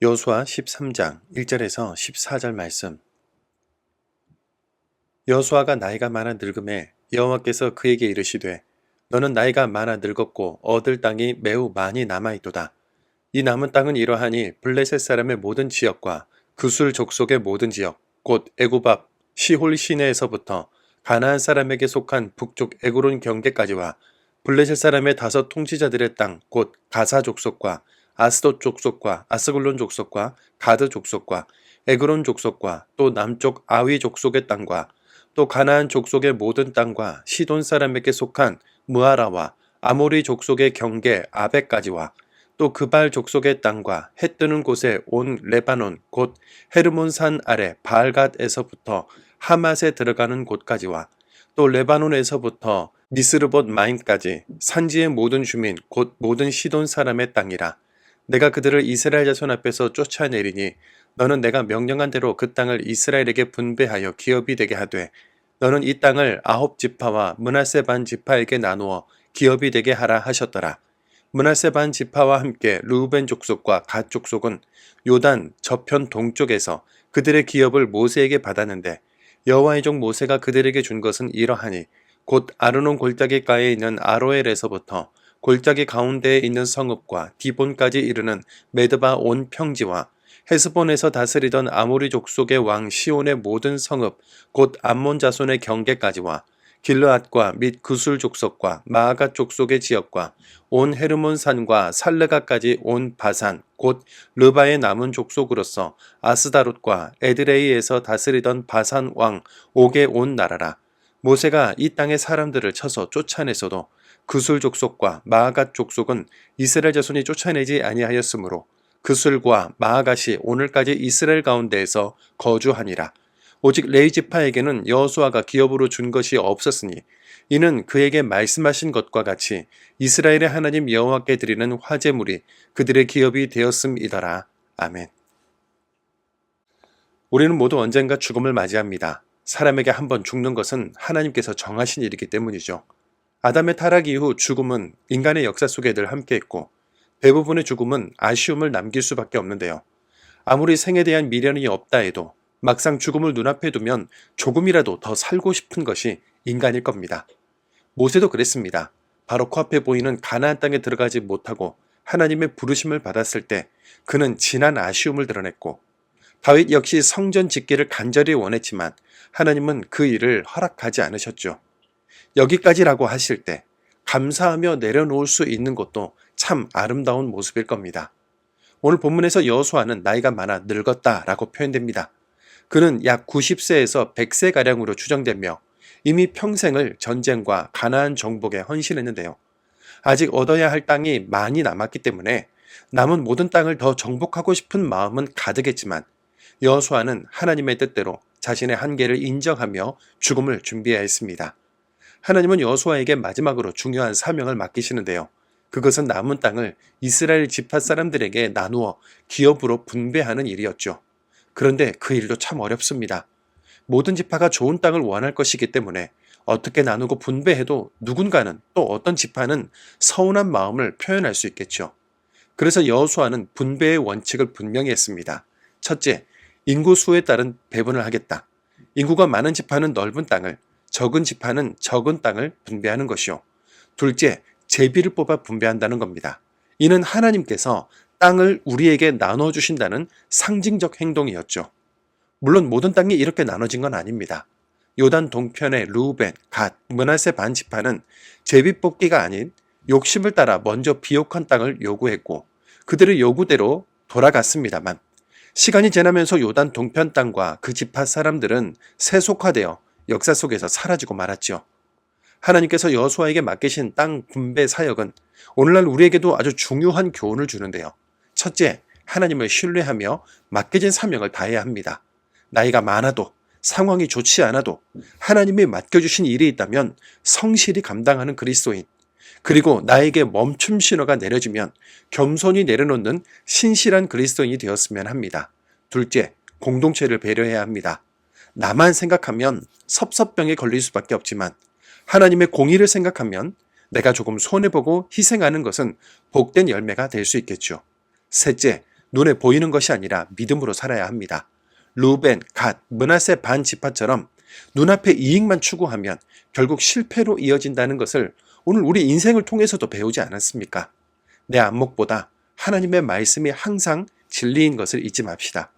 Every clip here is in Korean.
여수와 13장 1절에서 14절 말씀 여수아가 나이가 많아 늙음에 여호와께서 그에게 이르시되 너는 나이가 많아 늙었고 얻을 땅이 매우 많이 남아있도다. 이 남은 땅은 이러하니 블레셋 사람의 모든 지역과 그술 족속의 모든 지역 곧앞 시홀 시내에서부터 가나안 사람에게 속한 북쪽 에그론 경계까지와 블레셋 사람의 다섯 통치자들의 땅 곧 가사 족속과 아스돗 족속과 아스글론 족속과 가드 족속과 에그론 족속과 또 남쪽 아위 족속의 땅과 또 가나안 족속의 모든 땅과 시돈 사람에게 속한 무아라와 아모리 족속의 경계 아베까지와 또 그발 족속의 땅과 해 뜨는 곳에 온 레바논 곧 헤르몬 산 아래 바알갓에서부터 하맛에 들어가는 곳까지와 또 레바논에서부터 미스르봇 마임까지 산지의 모든 주민 곧 모든 시돈 사람의 땅이라 내가 그들을 이스라엘 자손 앞에서 쫓아내리니 너는 내가 명령한 대로 그 땅을 이스라엘에게 분배하여 기업이 되게 하되 너는 이 땅을 아홉 지파와 문하세 반 지파에게 나누어 기업이 되게 하라 하셨더라. 문하세 반 지파와 함께 루벤 족속과 갓 족속은 요단 저편 동쪽에서 그들의 기업을 모세에게 받았는데 여호와의 종 모세가 그들에게 준 것은 이러하니 곧 아르논 골짜기가에 있는 아로엘에서부터 골짜기 가운데에 있는 성읍과 디본까지 이르는 메드바 온 평지와 헤스본에서 다스리던 아모리 족속의 왕 시온의 모든 성읍 곧 암몬 자손의 경계까지와 길르앗과 및 그술 족속과 마아가 족속의 지역과 온 헤르몬 산과 살르가까지 온 바산 곧 르바의 남은 족속으로서 아스다롯과 에드레이에서 다스리던 바산 왕 옥의 온 나라라 모세가 이 땅의 사람들을 쳐서 쫓아내서도 그술 족속과 마아갓 족속은 이스라엘 자손이 쫓아내지 아니하였으므로 그술과 마아갓이 오늘까지 이스라엘 가운데에서 거주하니라. 오직 레이지파에게는 여호수아가 기업으로 준 것이 없었으니 이는 그에게 말씀하신 것과 같이 이스라엘의 하나님 여호와께 드리는 화제물이 그들의 기업이 되었음이더라. 아멘. 우리는 모두 언젠가 죽음을 맞이합니다. 사람에게 한 번 죽는 것은 하나님께서 정하신 일이기 때문이죠. 아담의 타락 이후 죽음은 인간의 역사 속에 늘 함께했고 대부분의 죽음은 아쉬움을 남길 수밖에 없는데요. 아무리 생에 대한 미련이 없다 해도 막상 죽음을 눈앞에 두면 조금이라도 더 살고 싶은 것이 인간일 겁니다. 모세도 그랬습니다. 바로 코앞에 보이는 가나안 땅에 들어가지 못하고 하나님의 부르심을 받았을 때 그는 진한 아쉬움을 드러냈고 다윗 역시 성전 짓기를 간절히 원했지만 하나님은 그 일을 허락하지 않으셨죠. 여기까지라고 하실 때 감사하며 내려놓을 수 있는 것도 참 아름다운 모습일 겁니다. 오늘 본문에서 여호수아는 나이가 많아 늙었다라고 표현됩니다. 그는 약 90세에서 100세 가량으로 추정되며 이미 평생을 전쟁과 가나안 정복에 헌신했는데요. 아직 얻어야 할 땅이 많이 남았기 때문에 남은 모든 땅을 더 정복하고 싶은 마음은 가득했지만 여호수아는 하나님의 뜻대로 자신의 한계를 인정하며 죽음을 준비해야 했습니다. 하나님은 여호수아에게 마지막으로 중요한 사명을 맡기시는데요. 그것은 남은 땅을 이스라엘 지파 사람들에게 나누어 기업으로 분배하는 일이었죠. 그런데 그 일도 참 어렵습니다. 모든 지파가 좋은 땅을 원할 것이기 때문에 어떻게 나누고 분배해도 누군가는 또 어떤 지파는 서운한 마음을 표현할 수 있겠죠. 그래서 여호수아는 분배의 원칙을 분명히 했습니다. 첫째, 인구 수에 따른 배분을 하겠다. 인구가 많은 지파는 넓은 땅을, 적은 지파는 적은 땅을 분배하는 것이요. 둘째, 제비를 뽑아 분배한다는 겁니다. 이는 하나님께서 땅을 우리에게 나눠 주신다는 상징적 행동이었죠. 물론 모든 땅이 이렇게 나눠진 건 아닙니다. 요단 동편의 루벤, 갓, 문하세 반 지파는 제비 뽑기가 아닌 욕심을 따라 먼저 비옥한 땅을 요구했고 그들의 요구대로 돌아갔습니다만 시간이 지나면서 요단 동편 땅과 그 지파 사람들은 세속화되어 역사 속에서 사라지고 말았지요. 하나님께서 여호수아에게 맡기신 땅 분배 사역은 오늘날 우리에게도 아주 중요한 교훈을 주는데요. 첫째, 하나님을 신뢰하며 맡겨진 사명을 다해야 합니다. 나이가 많아도 상황이 좋지 않아도 하나님이 맡겨주신 일이 있다면 성실히 감당하는 그리스도인 그리고 나에게 멈춤 신호가 내려지면 겸손히 내려놓는 신실한 그리스도인이 되었으면 합니다. 둘째, 공동체를 배려해야 합니다. 나만 생각하면 섭섭병에 걸릴 수밖에 없지만 하나님의 공의를 생각하면 내가 조금 손해보고 희생하는 것은 복된 열매가 될 수 있겠죠. 셋째, 눈에 보이는 것이 아니라 믿음으로 살아야 합니다. 루벤, 갓, 문하세 반 지파처럼 눈앞의 이익만 추구하면 결국 실패로 이어진다는 것을 오늘 우리 인생을 통해서도 배우지 않았습니까? 내 안목보다 하나님의 말씀이 항상 진리인 것을 잊지 맙시다.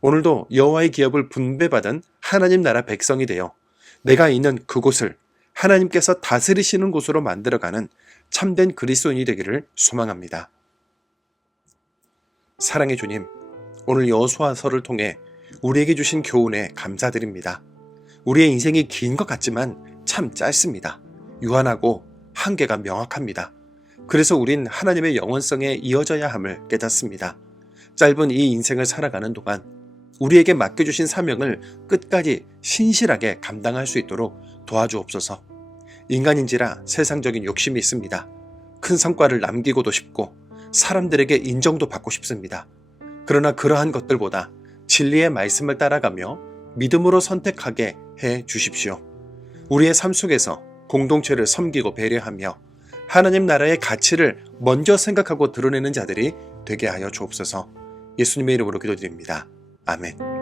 오늘도 여호와의 기업을 분배받은 하나님 나라 백성이 되어 내가 있는 그곳을 하나님께서 다스리시는 곳으로 만들어가는 참된 그리스도인이 되기를 소망합니다. 사랑의 주님, 오늘 여호수아서를 통해 우리에게 주신 교훈에 감사드립니다. 우리의 인생이 긴 것 같지만 참 짧습니다. 유한하고 한계가 명확합니다. 그래서 우린 하나님의 영원성에 이어져야 함을 깨닫습니다. 짧은 이 인생을 살아가는 동안 우리에게 맡겨주신 사명을 끝까지 신실하게 감당할 수 있도록 도와주옵소서. 인간인지라 세상적인 욕심이 있습니다. 큰 성과를 남기고도 싶고 사람들에게 인정도 받고 싶습니다. 그러나 그러한 것들보다 진리의 말씀을 따라가며 믿음으로 선택하게 해 주십시오. 우리의 삶 속에서 공동체를 섬기고 배려하며 하나님 나라의 가치를 먼저 생각하고 드러내는 자들이 되게 하여 주옵소서. 예수님의 이름으로 기도드립니다. 아멘.